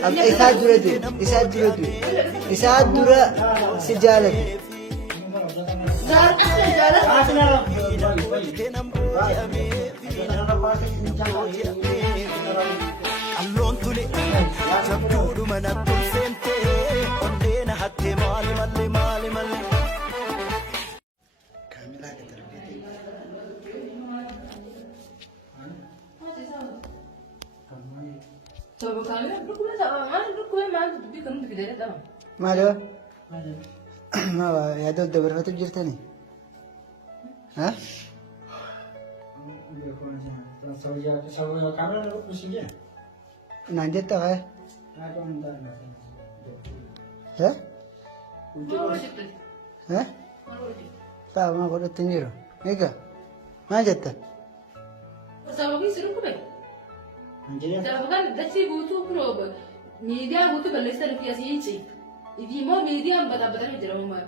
Isaa dura du'e. Isaa dura si jaalate. Alloon tuli jabduudhuma natti seente ondeena hatte maali malle. Maalo? Yaada dabarfatu jirtani? Ha? Naan jetta kaya? Ha? Ha? Ta'a maa godhatti hin jiru. Egaa maal jetta? Dapat dasi butuh probe, media butuh balestan kiasi inci. Ini mau media betul-betul aja ramai.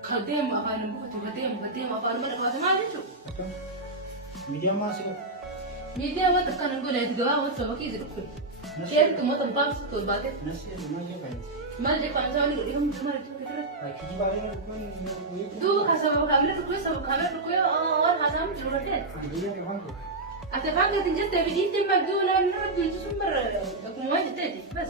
Kadem apa nih butuh kadem apa mana kau sama aja tu. Media masuk. Media mah tekan gue lihat juga awak coba kisi tu. Share tu mau tempat tu batet. Nasi mana apa? Mal je kan sama ni gue irum cuma itu kita. Kiki balik ni Tu kasar kamera tu kue orang hasam jurut deh. Media ni apa? Atau kan kita tinggal tapi di tempat tu lah, nak tu itu sumber dokumen je tadi, bas.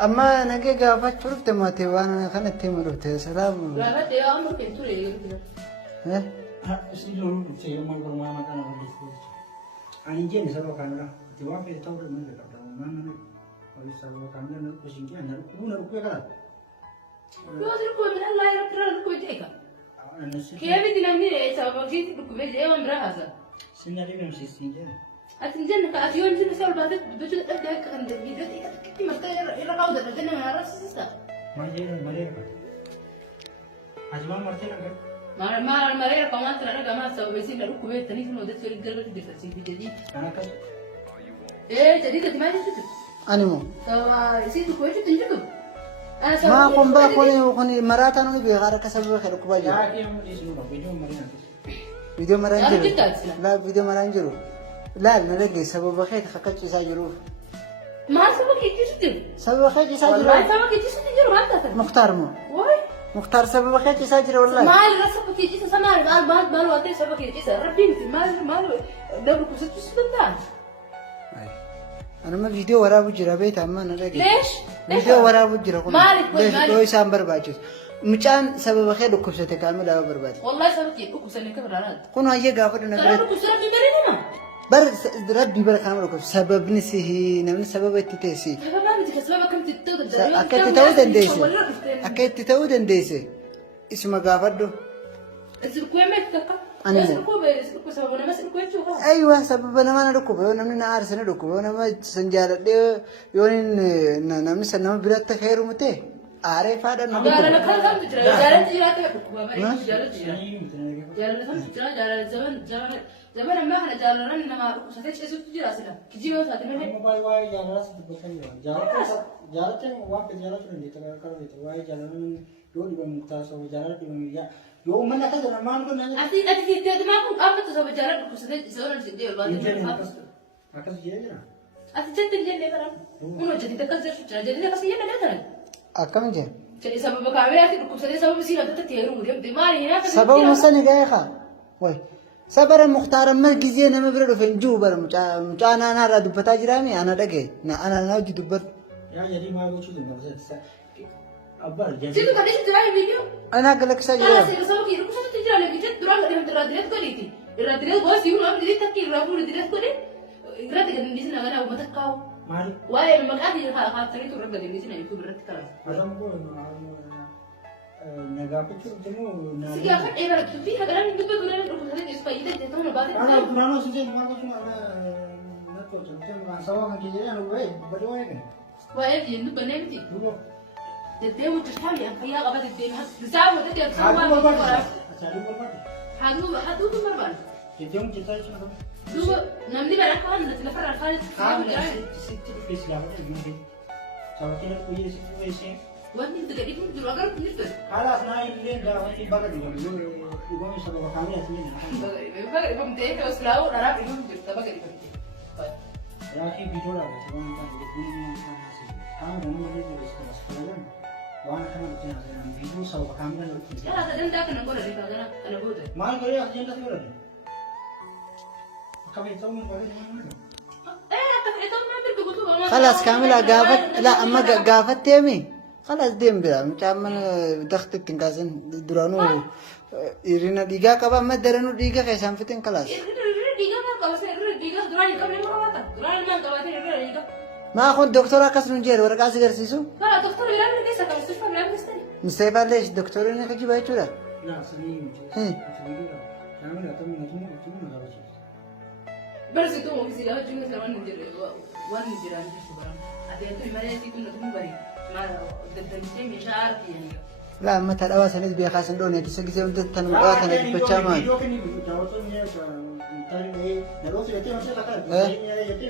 Amma nage gaafat turte mate waan kana timurte salam. Lalu dia amur kentu lagi gitu. Eh? Sebelum saya mau bermama kan orang di situ. Anjing ni selalu kan lah. Tiap hari tahu dia mana kat mana ni. Kalau selalu kan dia nak pusing dia nak rupi kan. Lu asal kau mana lain orang kau jaga. Kaya bi dilang ni sama sih kau beli orang berasa. Sebenarnya memang sistem dia. Atinjan ka ation sih misal badet betul ada kan video kita mesti kau dah ada nama harus sih. Mana apa? Ajman mati nak kan? Mara kamu terang agama sama sih lalu kau tadi kan udah curi gerbat di dekat jadi. Anak kan? Jadi ke mana itu? Animo. Sama sih tu kau itu tunjuk. Ma kumba koni marata no bi gara kasab khalo kubaji. Ya dia mau di sini video mana nanti? Video maranjiro. La video maranjiro. La nalagi sabab khayt khakach sajiro. ما سبك يجسدي سبب خير يساجر والله سبك يجسدي جرو ما انت مختار مو وای مختار سبب خير يساجر والله ما له سبك يجسدي سمار ما وقت سبك يجسدي ربي ما دبر كوست تسبندا انا ما فيديو ورا بجرا بيت اما انا ليش فيديو ورا بجرا مالك ليش دوي سامبر باجس مچان سبب خير كوسته كامل لا برباد والله سبك يكوسني كبرانات كون هي غافد نغرت كوسره بيبرينا بر ربي بر كامل كوس سبب نسيه نمن سبب تتسي أكيد تتود انديسي اسمه غافدو أيوة سببنا ما نركبه ونمن نعرس نركبه ونما سنجارة ديو يونين نمن سنما بلاد خير متى عارف هذا نقول زمان ما احنا جالنا انما ستش اسوت تجي راسنا كجيبه ساعه من موبايل واي جالنا بكن جالتن واقع جالتن دي ترى كانوا دي واي جالنا دول بمقتاس وجالت يا يوم ما نكذا ما نقول أتي تدمعكم أمتى سوى جالت كوسنة سوون الجدي والله أكيد جينا أتي جت الجدي كلام منو جدي تكسر شو جدي تكسر يلا نقدر أكمل جن jadi sebab kami nanti kukusnya sebab sih nanti tertiru dia dimari ya sebab masanya gaya kah, woi, sabar mukhtar mal gizian nama berada di juba mucana anak radu petajirami anak dage, nah anak anak jadi ber. Ya jadi mau lucu tu nggak bisa. Abang jadi. Jadi tadi sih jalan video. Anak galak saja. Anak sih sebab kiri kukusnya tu jalan lagi jadi durang ada yang terlihat kau ini. Terlihat bos ibu nama jadi tak kiri ramu terlihat kau ini. Berarti kan di sini ada umat kau. Mari. Wah, memang ada yang hal tadi tu orang di sini itu berarti kalau. Macam aku negatif tu temu. Sekian kan berarti tu ada yang itu betul betul kukusnya itu supaya itu tahu nak baca. Anak kurang sih cuma tu cuma nak tu cuma sawa kan kita ni boleh berdua kan. Wah, ini tu benar betul. Dulu. Jadi mu terkali yang kaya apa tadi sama tadi sama orang. Cari berapa? Hadu tu berapa? Kita yang kita cuma. Dulu nanti berapa kan nanti lepas kan. Situ pesi apa ni? Sama kita punya situ Wanti itu jadi pun dulu agar punya tu. Kalau naik dia dah wanti bagai dulu. Ibu ni sebab kami asli ni. Bagai kamu teh kalau selalu orang ibu juga bagai itu. Lagi video lah, cuma kan ini kan hasil. Kamu dengan ini harus sekarang. Wan kan bikin hasil video sama kamu kan harus. Ya kadang dah kena bola di kana kana bola. Mal kali agenda tu ada. Kami tahu mana mana. Itu mana berkutu bang. خلاص كاملة قافت لا أما قافت تيمي خلاص ديم بلا مشامن دختك تنقاسن درانو إيرينا ديجا كبا ما درانو ديجا كيسان فتن خلاص ما أخون دكتور أكاس نجير ورقة سجر سيسو لا دكتور يلعب ليس كمستشفى بيلعب مستني مستيفا ليش دكتور إنك تجيب هاي شورا لا سليم. إيه. كامل أتمنى أتمنى هذا شيء. بس itu mau sih lah cuma kawan ngejar wan ngejar aja sekarang ada yang tuh mana sih tuh nggak bari mana dan dia misal ini لا ما ترى واسني بيخاس ندوني تسقي زي ودت تنبأ أنا جيب بتشامان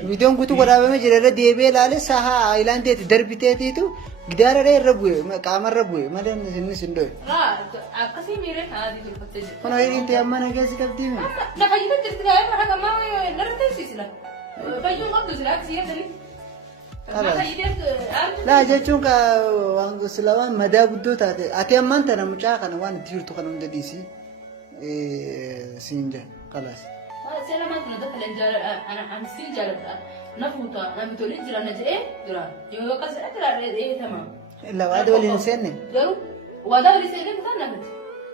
فيديو كنتو قرابة ما جرى ردي بيه لالي ساها إيلان تيت درب تيتو قدار رأي ربوي ما كامر ربوي ما لين سن سندوي لا أكسي ميري هذه تلو فتجي أنا هيك أنت أما أنا جالس كابتن لا فايدة ترتيب هاي ما حكى ما نرتب سيسلا فايدة ما بتزرع كسيه تاني لا جاتون كا وانغ سلاوان مدا بدو تاتي أتي أما أنت أنا مشاكل أنا وان تيرتو كانوا مدري سي سينجا خلاص سيلا ما كنا دخل الجال أنا أمسين جال نفوتا أنا بتقولين جال نجى إيه درا يوم وقت أكلا إيه تمام إلا وهذا ولا إنسان جرو وهذا اللي سيلين مثلا نبت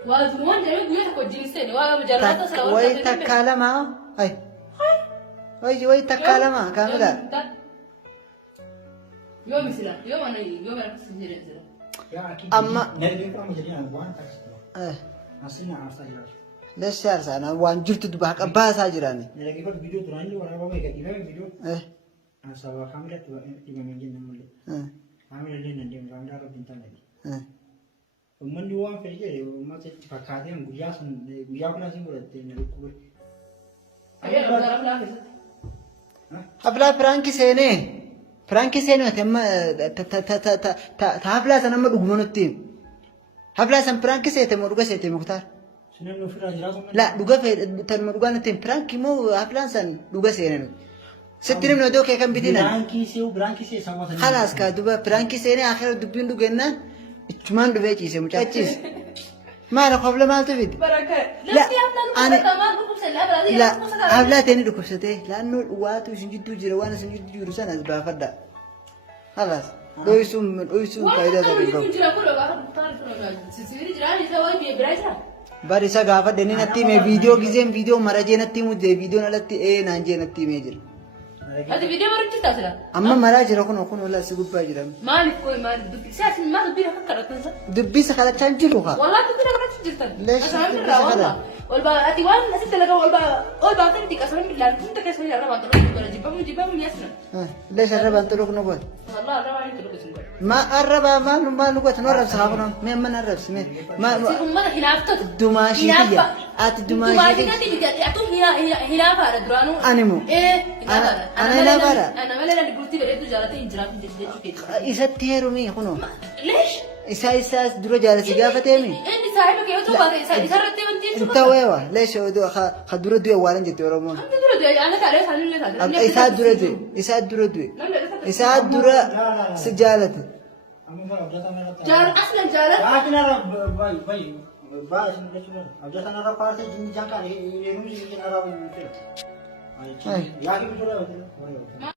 وازمون جرو بيوت كوجين سيني وجرات سلاوان وين تكلم هاي وين تكلم كاملة يوم مثلا يوم أنا كسجل أما نرجع كلام jadi anuan tak. eh Aslinya asal jelas. ليش صار سنة وان جرت دبحك أباس أجراني Lagi kau video tu nanti orang apa mereka kira video. eh Asal kamera tu tiga minggu namanya. Kamera dia nanti kamera orang bintang lagi. Menjual kerja dia macam pakai yang guyar pun asing boleh tanya aku. أيه أبغى أبغى أبلا فرانكي سينه تم تهافلا سنة ما دقمون التيم هافلا سن فرانكي سيته مرقة سيته مختار Senin nufir aja لا دقة في تن مرقة التيم فرانكي مو هافلا سن دقة سينه ستيرم نودو كي كم بدينا Branki sih sama saja. خلاص كادوبا فرانكي سينه آخر دبين دقنا إتمان دبي كيسه مشاكيس ما أنا قبل ما تفيد بركة لا أنا لا هافلا تاني دكتور سته لأنه واتو سنجدو جروانا سنجدو جرسانا زبافدا خلاص لو يسوم فايدة تبيكم باريسا غافا دني نتي مي فيديو كيزم فيديو مراجي نتي مودي فيديو نلتي نانجي نتي ميجر هذا فيديو مرة جدا سلا أما مراجي ركون ولا سيقول باجرام مالك كوي مالك ساعة ما تبي أفكر أتنسى دبي سخلا تنجلوها والله تبي أفكر تجلتن ليش والله والبا أتيوان أسيت لك والبا تنتي كسرين بالله أنت كسرين يا رب أنت جيبهم يسنا ليش الربا أنت لوك نقول والله الرب أنت لوك سنقول ما الربا ما نقول نورب سخابنا ما نرب سمين ما ما هنا أفتك دماشي تيجا أت دماشي تيجا أتوم هنا فارد درانو أنيمو إيه أنا لا برا أنا ما لنا نقولتي بريتو جالتي إنجرات إذا تهرمي خنو ليش؟ إذا درو جالس جافتيمي إني صاحبك يوتو بعد إذا رتي وانتي أنت ويوا ليش هو خدورة دوي وارن جت ورمون أنت درو دوي أنا تعرف هني اللي هذا إذا درو دوي إذا درو سجالة جال أصلا جالة Akhirnya baik semua. Abjad sana rapar sih jangka ini mesti kita rapar. Ya kita sudah.